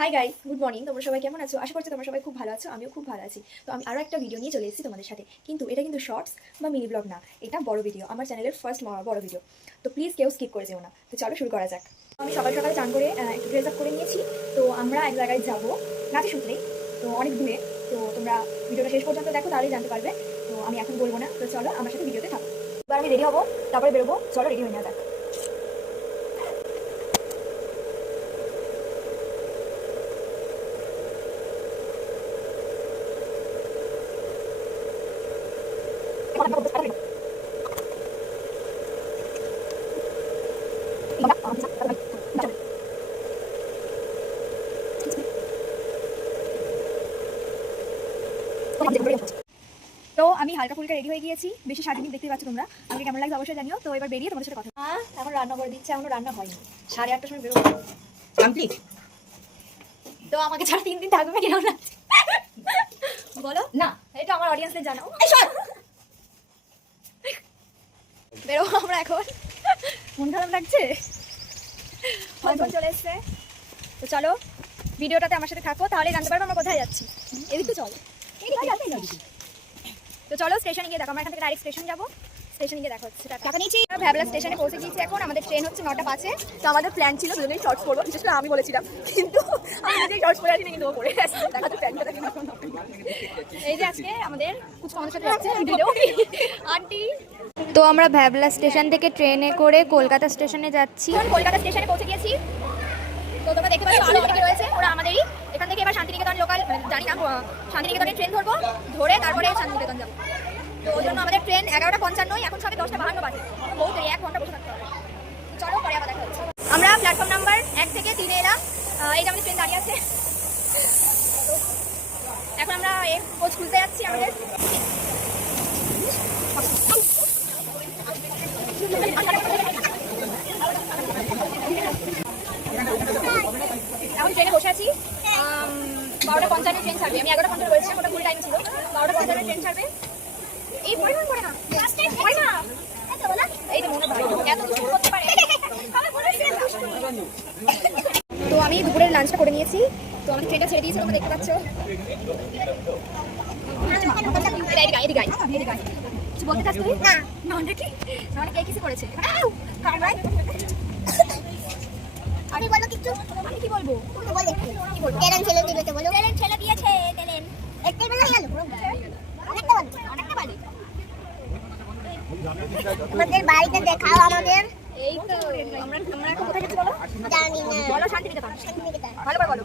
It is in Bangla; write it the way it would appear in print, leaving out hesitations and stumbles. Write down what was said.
Hi guys, good morning. তোমরা সবাই কেমন আছো? আশা করছি তোমরা সবাই খুব ভালো আছো। আমিও খুব ভালো আছি। তো আমি আরও একটা ভিডিও নিয়ে চলে এসেছি তোমাদের সাথে। কিন্তু এটা কিন্তু শর্টস বা মিনি ব্লগ না, এটা বড় ভিডিও, আমার চ্যানেলের ফার্স্ট বড় ভিডিও। তো প্লিজ কেউ স্কিপ করে যেও না। তো চলো শুরু করা যাক। আমি সকাল সকাল চান করে একটু ড্রেস আপ করে নিয়েছি। তো আমরা এক জায়গায় যাবো নাচের সূত্রেই, তো অনেক দূরে। তো তোমরা ভিডিওটা শেষ পর্যন্ত দেখো, তাহলেই জানতে পারবে। তো আমি এখন বলবো না, তো চলো আমার সাথে ভিডিওতে থাকো। এবার আমি রেডি হবো, তারপরে বেরোবো। চলো রেডি হয়ে নেওয়া যাক। তো আমি হালকা ফুলকা রেডি হয়ে গিয়েছি, বেশি সাজিনি, দেখতে পাচ্ছ তোমরা। আমাকে কেমন লাগছে অবশ্যই জানিও। তো এবার বেরিয়ে তোমাদের সাথে কথা। এখন রান্না করে দিচ্ছে, এখনো রান্না হয়নি, 8:30টার সময় বেরোবো। কমপ্লিট। তো আমাকে ছাড়া 3 দিন থাকবে কেন না বলো না, এটা আমার অডিয়েন্সদের জানাও। বেরোবো আমরা এখন। মন খারাপ লাগছে, হয়তো চলে এসছে। তো চলো ভিডিওটাতে আমার সাথে থাকো, তাহলে জানতে পারবো আমরা কোথায় যাচ্ছি। এদিক তো চলো, তো চলো স্টেশনে গিয়ে দেখো। আমরা এখান থেকে ডাইরেক্ট স্টেশন যাবো, স্টেশনে গিয়ে দেখা হচ্ছে। টাকা নিয়েছি, ভ্যাবলা স্টেশনে পৌঁছে গিয়েছি। এখন আমাদের ট্রেন হচ্ছে 9:05-এ। তো আমাদের প্ল্যান ছিল দুজনেই শর্টস পরবো, বিশেষ করে আমি বলেছিলাম, কিন্তু আমি নিজেই শর্টস পরে আসিনি, কিন্তু ও পরে আসছে। দেখা তো প্ল্যানটা দেখি না। এই যে আজকে আমাদের কুচকু আমাদের সাথে যাচ্ছে আন্টি। তো আমরা ভ্যাবলা স্টেশন থেকে ট্রেনে করে কলকাতা স্টেশনে যাচ্ছি। এখন কলকাতা স্টেশনে পৌঁছে গিয়েছি। তো তোমরা দেখতে পাচ্ছ আরো অনেকে রয়েছে, ওরা আমাদেরই। এখান থেকে এবার শান্তিনিকেতন লোকাল, জানি না, শান্তিনিকেতনের ট্রেন ধরবো, ধরে তারপরে শান্তিনিকেতন যাবো। তো ওই জন্য আমাদের ট্রেন 11:55, এখন সবে 10:52 বাজে। বহুত 1 ঘন্টা বসে থাকতে হবে। চলো পরে আবার দেখা হচ্ছে। আমরা প্ল্যাটফর্ম নাম্বার 1 থেকে 3-এ এলাম। এই যে আমাদের ট্রেন দাঁড়িয়ে আছে। এখন আমরা কোচ খুলতে যাচ্ছি আমাদের। এখন ট্রেনে বসে আছি। 12:55 ট্রেন ছাড়বে। আমি 11:50 রয়েছে, ওটা ফুল টাইম ছিল। 12:55 ট্রেন ছাড়বে। এই পরিমাণ করে না, হয় না, এই যে মনে ভাই এত কিছু করতে পারে। তো আমি দুপুরের লাঞ্চটা করে নিয়েছি। তো আমাদের ট্রেনটা ছেড়ে দিয়েছে, তোমরা দেখতে পাচ্ছ। কিছু বলতে চাস তুই? না, নাকি নাহলে কে কিছু করেছে? আমি বলবো কিছু। আমি কি বলবো? কি বলবো? ট্রেন ছেড়ে দিয়েছে বলো। ট্রেন ছেড়ে দিয়েছে, ট্রেন একটু বেলা গেল, অনেকটা বালি। আমাদের বাড়িতে দেখাও আমাদের। এই তো আমরা কোথায় যাচ্ছি বলো? জানি না। বলো শান্তিনিকেতন। ভালো করে বলো।